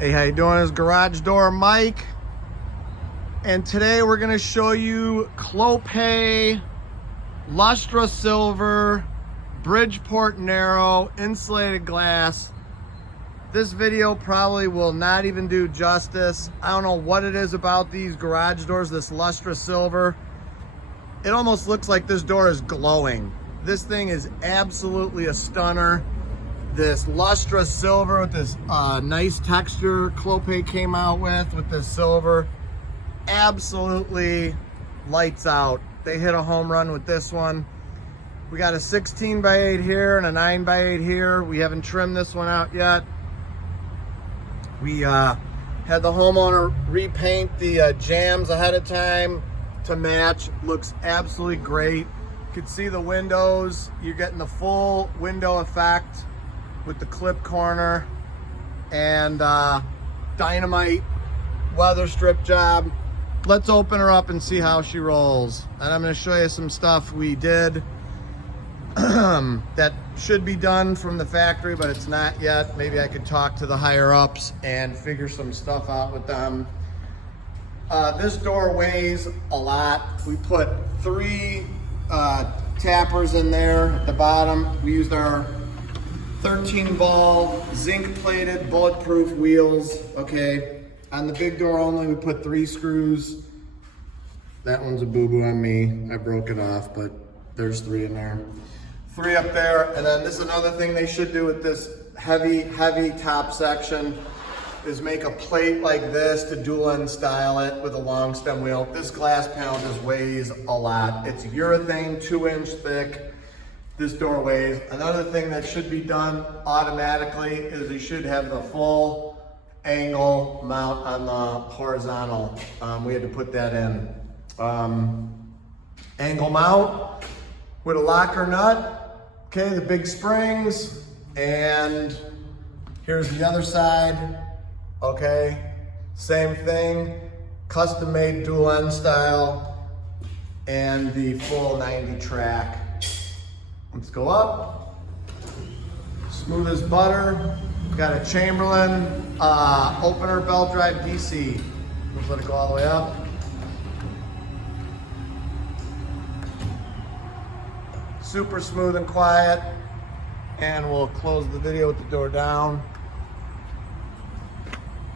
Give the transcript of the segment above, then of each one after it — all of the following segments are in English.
Hey, how you doing? It's Garage Door Mike, and today we're going to show you Clopay Lustra Silver Bridgeport Narrow insulated glass. This video probably will not even do justice. I don't know what it is about these garage doors, this Lustra Silver. It almost looks like this door is glowing. This thing is absolutely a stunner. This Lustra Silver with this nice texture Clopay came out with this silver, absolutely lights out. They hit a home run with this one. We got a 16x8 here and a 9x8 here. We haven't trimmed this one out yet. We had the homeowner repaint the jambs ahead of time to match. Looks absolutely great. You can see the windows. You're getting the full window effect with the clip corner and dynamite weather strip job. Let's open her up and see how she rolls. And I'm going to show you some stuff we did that should be done from the factory, but it's not yet. Maybe I could talk to the higher ups and figure some stuff out with them. This door weighs a lot. We put 3 tappers in there at the bottom. We used our 13 ball zinc plated bulletproof wheels. Okay, on the big door only we put 3 screws. That one's a boo-boo on me. I broke it off, but there's 3 in there. 3 up there. And then this is another thing they should do with this heavy top section is make a plate like this to dual end style it with a long stem wheel. This glass panel just weighs a lot. It's urethane, 2-inch thick. This door weighs. Another thing that should be done automatically is you should have the full angle mount on the horizontal. We had to put that in. Angle mount with a locker nut. Okay, the big springs. And here's the other side. Okay, same thing. Custom made dual end style and the full 90 track. Let's go up. Smooth as butter. Got a Chamberlain opener belt drive DC. Let's let it go all the way up. Super smooth and quiet. And we'll close the video with the door down.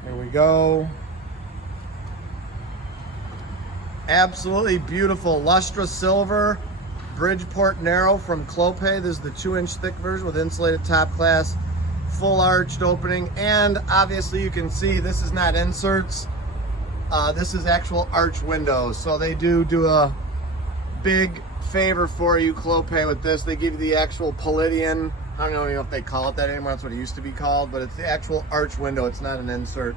Here we go. Absolutely beautiful Lustra Silver Bridgeport Narrow from Clopay. This is the 2-inch thick version with insulated top glass, full arched opening, and obviously you can see this is not inserts. This is actual arch windows. So they do a big favor for you, Clopay, with this. They give you the actual Palladian. I don't know if they call it that anymore. That's what it used to be called, but it's the actual arch window. It's not an insert.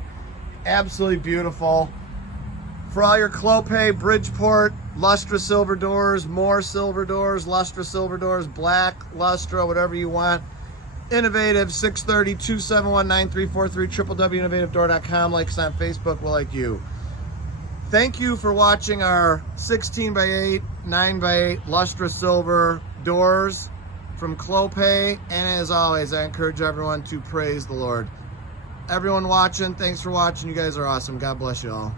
Absolutely beautiful. For all your Clopay, Bridgeport, Lustra Silver doors, more silver doors, Lustra Silver doors, black, Lustra, whatever you want. Innovative, 630-271-9343, www.innovativedoor.com. Like us on Facebook, we'll like you. Thank you for watching our 16x8, 9x8 Lustra Silver doors from Clopay. And as always, I encourage everyone to praise the Lord. Everyone watching, thanks for watching. You guys are awesome. God bless you all.